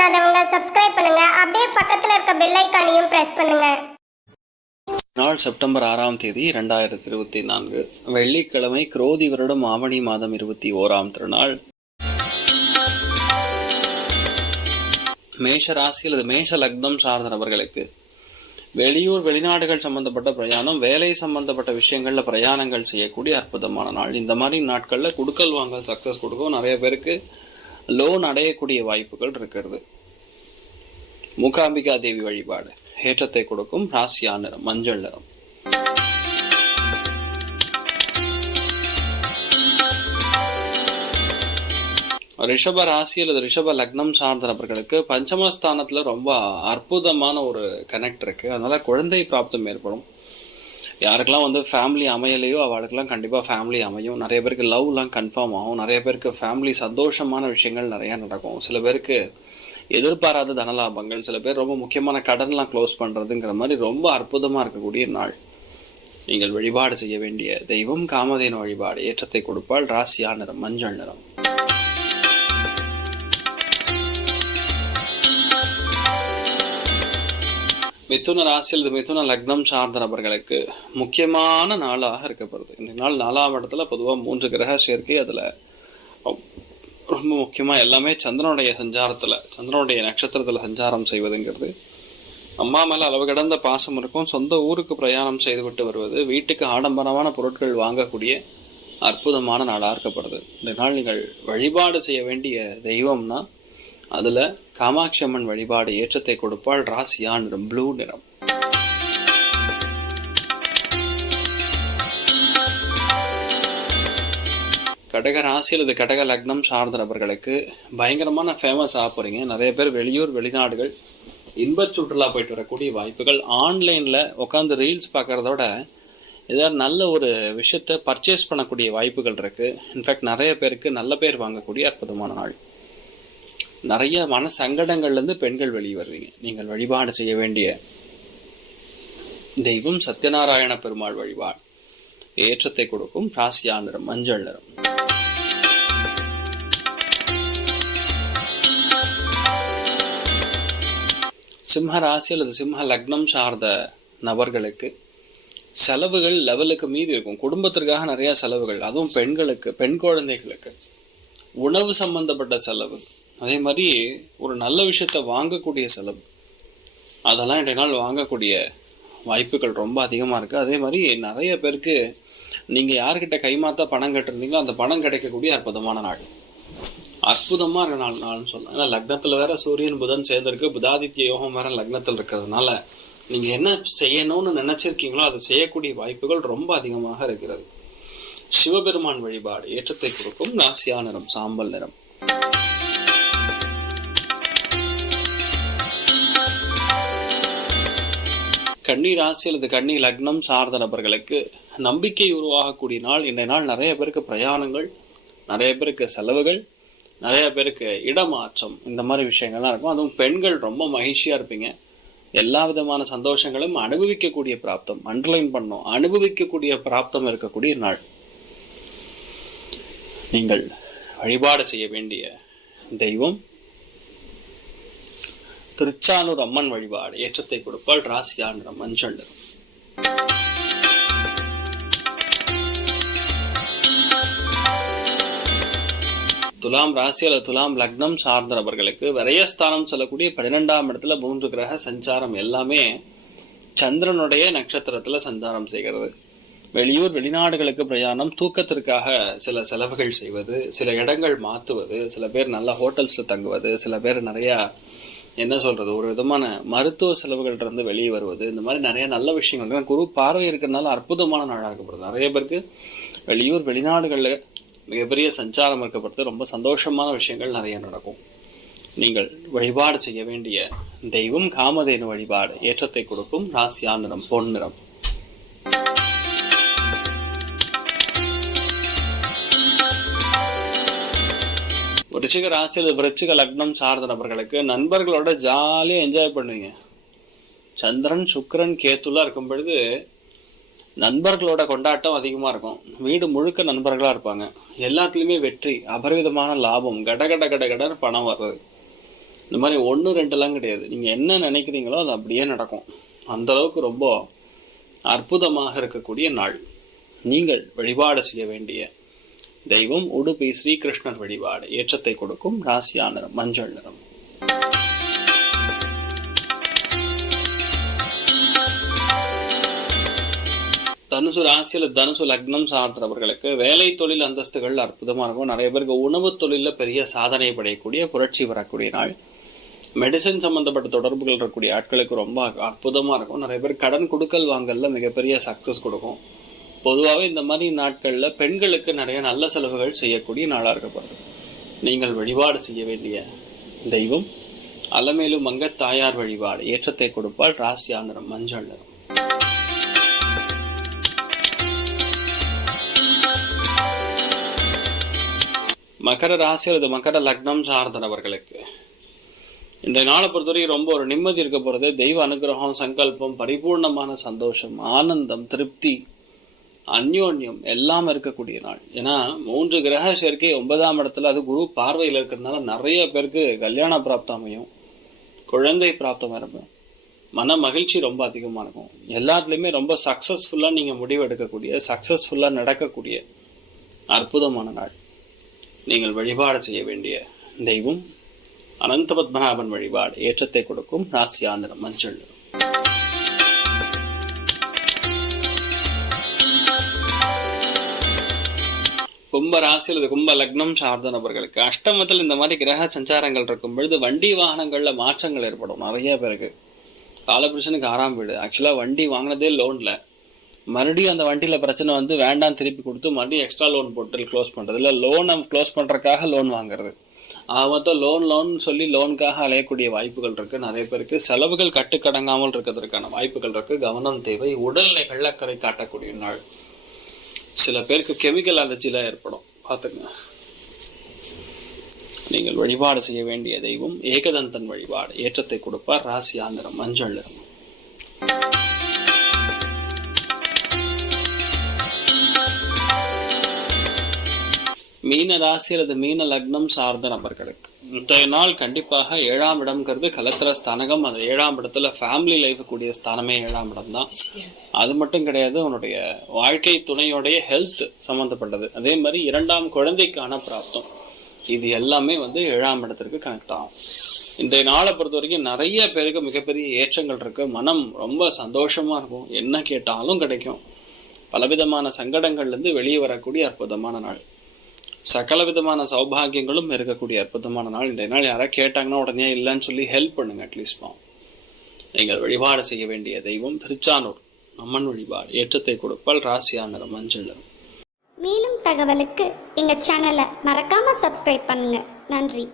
பண்ணாதவங்க சப்ஸ்கிரைப் பண்ணுங்க. அப்படியே பக்கத்துல இருக்க பெல் ஐக்கானையும் பிரஸ் பண்ணுங்க. நாள் செப்டம்பர் ஆறாம் தேதி இரண்டாயிரத்தி இருபத்தி நான்கு. வெள்ளிக்கிழமை குரோதி வருடம் ஆவணி மாதம் இருபத்தி ஓராம் திருநாள். மேஷ ராசி அல்லது மேஷ லக்னம் சார்ந்த நபர்களுக்கு வெளியூர் வெளிநாடுகள் சம்பந்தப்பட்ட பிரயாணம் வேலை சம்பந்தப்பட்ட விஷயங்களில் பிரயாணங்கள் செய்யக்கூடிய அற்புதமான நாள். இந்த மாதிரி நாட்களில் குடுக்கல் வாங்கல் சக்ஸஸ் கொடுக்கும். நிறைய பேருக்கு லோன் அடையக்கூடிய வாய்ப்புகள் இருக்கிறது. மூகாம்பிகா தேவி வழிபாடு ஏற்றத்தை கொடுக்கும் ராசியா நிறம் மஞ்சள் நிறம். ரிஷப ராசி அல்லது ரிஷப லக்னம் சார்ந்த நபர்களுக்கு பஞ்சமஸ்தானத்துல ரொம்ப அற்புதமான ஒரு கனெக்ட் இருக்கு. அதனால குழந்தை பிராப்தம் ஏற்படும். யாருக்கெல்லாம் வந்து ஃபேமிலி அமையலையோ அவளுக்கெல்லாம் கண்டிப்பாக ஃபேமிலி அமையும். நிறைய பேருக்கு லவ்லாம் கன்ஃபார்ம் ஆகும். நிறைய பேருக்கு ஃபேமிலி சந்தோஷமான விஷயங்கள் நிறையா நடக்கும். சில பேருக்கு எதிர்பாராத தனலாபங்கள் சில பேர் ரொம்ப முக்கியமான கடன்லாம் க்ளோஸ் பண்ணுறதுங்கிற மாதிரி ரொம்ப அற்புதமாக இருக்கக்கூடிய நாள். நீங்கள் வழிபாடு செய்ய வேண்டிய தெய்வம் காமதேன வழிபாடு ஏற்றத்தை கொடுப்பால் ராசியா நிறம்? மஞ்சள் நிறம். மிதுன ராசி அல்லது மிதுன லக்னம் சார்ந்த நபர்களுக்கு முக்கியமான நாளாக இருக்கப்படுது இந்த நாள் நாலாம் இடத்துல பொதுவாக மூன்று கிரக சேர்க்கை அதில் ரொம்ப முக்கியமாக எல்லாமே சந்திரனுடைய சஞ்சாரத்தில் சந்திரனுடைய நட்சத்திரத்தில் சஞ்சாரம் செய்வதுங்கிறது. அம்மா மேலே அளவு கடந்த பாசம் இருக்கும் சொந்த ஊருக்கு பிரயாணம் செய்துவிட்டு வருவது வீட்டுக்கு ஆடம்பரமான பொருட்கள் வாங்கக்கூடிய அற்புதமான நாளாக இருக்கப்படுது இந்த நாள் நீங்கள் வழிபாடு செய்ய வேண்டிய தெய்வம்னா அதில் காமாட்சி அம்மன் வழிபாடு ஏற்றத்தை கொடுப்பாள் ராசியா நிறம் ப்ளூ நிறம். கடக ராசி அல்லது கடக லக்னம் சார்ந்த நபர்களுக்கு பயங்கரமான ஃபேமஸ் ஆக போகிறீங்க நிறைய பேர் வெளியூர் வெளிநாடுகள் இன்பச் சுற்றுலா போயிட்டு வரக்கூடிய வாய்ப்புகள். ஆன்லைனில் உட்காந்து ரீல்ஸ் பார்க்குறதோட ஏதாவது நல்ல ஒரு விஷயத்தை பர்ச்சேஸ் பண்ணக்கூடிய வாய்ப்புகள் இருக்குது இன்ஃபேக்ட் நிறைய பேருக்கு நல்ல பேர் வாங்கக்கூடிய அற்புதமான நாள். நிறைய மன சங்கடங்கள்லேருந்து பெண்கள் வெளியே வருவீங்க. நீங்கள் வழிபாடு செய்ய வேண்டிய தெய்வம் சத்யநாராயண பெருமாள் வழிபாடு. ஏற்றத்தை கொடுக்கும் ராசியா நிறம் மஞ்சள் நிறம். சிம்ம ராசி அல்லது சிம்ம லக்னம் சார்ந்த நபர்களுக்கு செலவுகள் லெவலுக்கு மீறி இருக்கும். குடும்பத்திற்காக நிறைய செலவுகள். அதுவும் பெண்களுக்கு பெண் குழந்தைகளுக்கு. உணவு சம்பந்தப்பட்ட செலவு. அதே மாதிரி ஒரு நல்ல விஷயத்த வாங்கக்கூடிய செலவு. அதெல்லாம் இன்றைய நாள் வாங்கக்கூடிய வாய்ப்புகள் ரொம்ப அதிகமாக இருக்குது அதே மாதிரி நிறைய பேருக்கு நீங்கள் யார்கிட்ட கைமாத்தா பணம் கட்டிருந்தீங்களோ அந்த பணம் கிடைக்கக்கூடிய அற்புதமான நாள். அற்புதமாக இருக்க நாள் நாள்னு சொல்லலாம் ஏன்னா லக்னத்தில் வேற சூரியன் புதன் சேர்ந்துருக்கு. புதாதித்ய யோகம் வேற லக்னத்தில் இருக்கிறதுனால நீங்கள் என்ன செய்யணும்னு நினச்சிருக்கீங்களோ அதை செய்யக்கூடிய வாய்ப்புகள் ரொம்ப அதிகமாக இருக்கிறது. சிவபெருமான் வழிபாடு ஏற்றத்தை கொடுக்கும். ராசியா நிறம் சாம்பல் நிறம். கன்னி ராசி அல்லது கன்னி லக்னம் சார்ந்த நபர்களுக்கு நம்பிக்கை உருவாகக்கூடிய நாள். இன்றைய நாள் நிறைய பேருக்கு பிரயாணங்கள் நிறைய பேருக்கு செலவுகள் நிறைய பேருக்கு இடமாற்றம். இந்த மாதிரி விஷயங்கள்லாம் இருக்கும். அதுவும் பெண்கள் ரொம்ப மகிழ்ச்சியாக இருப்பீங்க. எல்லா விதமான சந்தோஷங்களும் அனுபவிக்கக்கூடிய பிராப்தம் அண்டர்லைன் பண்ணோம் அனுபவிக்கக்கூடிய பிராப்தம் இருக்கக்கூடிய நாள். நீங்கள் வழிபாடு செய்ய வேண்டிய தெய்வம் திருச்சானூர் அம்மன் வழிபாடு ஏற்றத்தை கொடுப்பால் ராசியான நிறம் மஞ்சள் துலாம் ராசி அல்லது துலாம் லக்னம் சார்ந்த நபர்களுக்கு விரயஸ்தானம் சொல்லக்கூடிய பன்னிரெண்டாம் இடத்துல மூன்று கிரக சஞ்சாரம் எல்லாமே சந்திரனுடைய நட்சத்திரத்துல சஞ்சாரம் செய்கிறது. வெளியூர் வெளிநாடுகளுக்கு பிரயாணம் தூக்கத்திற்காக சில செலவுகள் செய்வது சில இடங்கள் மாற்றுவது சில பேர் நல்ல ஹோட்டல்ஸ்ல தங்குவது சில பேர் நிறைய என்ன சொல்கிறது ஒரு விதமான மருத்துவ செலவுகள்லேருந்து வெளியே வருவது. இந்த மாதிரி நிறைய நல்ல விஷயங்கள். ஏன்னா குரு பார்வை இருக்கிறதுனால அற்புதமான நாளாக இருக்கப்படுது. நிறைய பேருக்கு வெளியூர் வெளிநாடுகளில் மிகப்பெரிய சஞ்சாரம் இருக்கப்படுது ரொம்ப சந்தோஷமான விஷயங்கள் நிறைய நடக்கும். நீங்கள் வழிபாடு செய்ய வேண்டிய தெய்வம் காமதேனு வழிபாடு ஏற்றத்தை கொடுக்கும். ராசியா நிறம் பொன் நிறம். விருச்சிக ராசியில் விருச்சிக லக்னம் சார்ந்த நபர்களுக்கு நண்பர்களோட ஜாலியாக என்ஜாய் பண்ணுவீங்க. சந்திரன் சுக்கரன் கேத்துலாம் இருக்கும் பொழுது நண்பர்களோட கொண்டாட்டம் அதிகமாக இருக்கும். வீடு முழுக்க நண்பர்களாக இருப்பாங்க. எல்லாத்துலேயுமே வெற்றி அபரிவிதமான லாபம் கட கட கட கடன்னு பணம் வர்றது. இந்த மாதிரி ஒன்று ரெண்டுலாம் கிடையாது. நீங்கள் என்ன நினைக்கிறீங்களோ அது அப்படியே நடக்கும். அந்த அளவுக்கு ரொம்ப அற்புதமாக இருக்கக்கூடிய நாள். நீங்கள் வழிபாடு செய்ய வேண்டிய தெய்வம் உடுப்பி ஸ்ரீகிருஷ்ணர் வழிபாடு. ஏற்றத்தை கொடுக்கும் ராசியா நிறம் மஞ்சள் நிறம். தனுசு ராசியில் தனுசு லக்னம் சார்ந்தவர்களுக்கு வேலை தொழில் அந்தஸ்துகள் அற்புதமாக இருக்கும். நிறைய பேருக்கு உணவு தொழிலில் பெரிய சாதனை படையக்கூடிய புரட்சி வரக்கூடிய நாள். மெடிசன் சம்மந்தப்பட்ட தொடர்புகள் இருக்கக்கூடிய ஆட்களுக்கு ரொம்ப அற்புதமாக இருக்கும். நிறைய பேர் கடன் கொடுக்கல் வாங்கல்ல மிகப்பெரிய சக்ஸஸ் கொடுக்கும். பொதுவாகவே இந்த மாதிரி நாட்களில் பெண்களுக்கு நிறைய நல்ல செலவுகள் செய்யக்கூடிய நாளாக இருக்கப்படுது நீங்கள் வழிபாடு செய்ய வேண்டிய தெய்வம் அலமேலும் மங்க தாயார் வழிபாடு ஏற்றத்தை கொடுப்பால் ராசியா நிறம் மஞ்சள் நிறம். மகர ராசி அல்லது மகர லக்னம் சார்ந்தவர்களுக்கு இன்றைய நாளை பொறுத்தவரைக்கும் ரொம்ப ஒரு நிம்மதி இருக்க போகிறது தெய்வ அனுகிரகம் சங்கல்பம் பரிபூர்ணமான சந்தோஷம் ஆனந்தம் திருப்தி அந்யோன்யம் எல்லாம் இருக்கக்கூடிய நாள். ஏன்னா மூன்று கிரக சேர்க்கை ஒன்பதாம் இடத்துல அது குரு பார்வையில் இருக்கிறதுனால நிறைய பேருக்கு கல்யாண பிராப்தம் அமையும் குழந்தை பிராப்தம் இருக்கும். மன மகிழ்ச்சி ரொம்ப அதிகமாக இருக்கும். எல்லாத்துலேயுமே ரொம்ப சக்ஸஸ்ஃபுல்லாக நீங்கள் முடிவு எடுக்கக்கூடிய சக்ஸஸ்ஃபுல்லாக நடக்கக்கூடிய அற்புதமான நாள். நீங்கள் வழிபாடு செய்ய வேண்டிய தெய்வம் அனந்த பத்மநாபன் வழிபாடு ஏற்றத்தை கொடுக்கும் ராசியாந்திரம் மஞ்சள். கும்ப ராசி அல்லது கும்ப லக்னம் சார்ந்த நபர்களுக்கு. அஷ்டமத்தில் இந்த மாதிரி கிரக சஞ்சாரங்கள் இருக்கும் பொழுது வண்டி வாகனங்களில் மாற்றங்கள் ஏற்படும் நிறைய பேருக்கு. காலபுருஷனுக்கு ஆறாம் வீடு. ஆக்சுவலாக வண்டி வாங்கினதே லோனில் மறுபடியும் அந்த வண்டியில் பிரச்சனை வந்து வேண்டாம் திருப்பி கொடுத்து மறுபடியும் எக்ஸ்ட்ரா லோன் போட்டு க்ளோஸ் பண்ணுறது இல்லை லோனை க்ளோஸ் பண்ணுறதுக்காக லோன் வாங்குறது. மொத்தம் லோன் லோன் சொல்லி லோனுக்காக அலையக்கூடிய வாய்ப்புகள் இருக்குது நிறைய பேருக்கு. செலவுகள் கட்டுக்கடங்காமல் இருக்கிறதுக்கான வாய்ப்புகள் இருக்குது கவனம் தேவை. உடல்நிலைகளில் அக்கறை காட்டக்கூடிய நாள். சில பேருக்கு கெமிக்கல் அலர்ஜிலாம் ஏற்படும். பார்த்துங்க நீங்கள் வழிபாடு செய்ய வேண்டிய தெய்வம் ஏகதந்தன் வழிபாடு. ஏற்றத்தை கொடுப்பார். ராசி ஆந்திரம் மஞ்சள் நிறம். மீன ராசி அல்லது மீன லக்னம் சார்ந்த நபர்களுக்கு. இத்தகைய நாள் கண்டிப்பாக ஏழாம் இடம்ங்கிறது கலத்திர ஸ்தானகம் அந்த ஏழாம் இடத்துல ஃபேமிலி லைஃப் கூடிய ஸ்தானமே ஏழாம் இடம் தான். அது மட்டும் கிடையாது உன்னுடைய வாழ்க்கை துணையோடைய ஹெல்த் சம்மந்தப்பட்டது அதே மாதிரி இரண்டாம் குழந்தைக்கான பிராப்தம். இது எல்லாமே வந்து ஏழாம் இடத்திற்கு கனெக்ட் ஆகும். இன்றைய நாளை பொறுத்த வரைக்கும் நிறைய பேருக்கு மிகப்பெரிய ஏற்றங்கள் இருக்கு. மனம் ரொம்ப சந்தோஷமா இருக்கும். என்ன கேட்டாலும் கிடைக்கும். பலவிதமான சங்கடங்கள்லேருந்து வெளியே வரக்கூடிய அற்புதமான நாள். சகல விதமான சௌபாகியங்களும் இருக்கக்கூடிய அற்புதமான நாள். இன்றைய நாள் யாராவது கேட்டாங்கன்னா உடனே இல்லைன்னு சொல்லி ஹெல்ப் பண்ணுங்க அட்லீஸ்ட் நீங்கள் வழிபாடு செய்ய வேண்டிய தெய்வம் திருச்சானூர். அம்மன் வழிபாடு. ஏற்றத்தை கொடுப்பால் ராசியா மஞ்சள் மேலும் தகவலுக்கு எங்கள் சேனலை மறக்காமல் சப்ஸ்கிரைப் பண்ணுங்கள் நன்றி.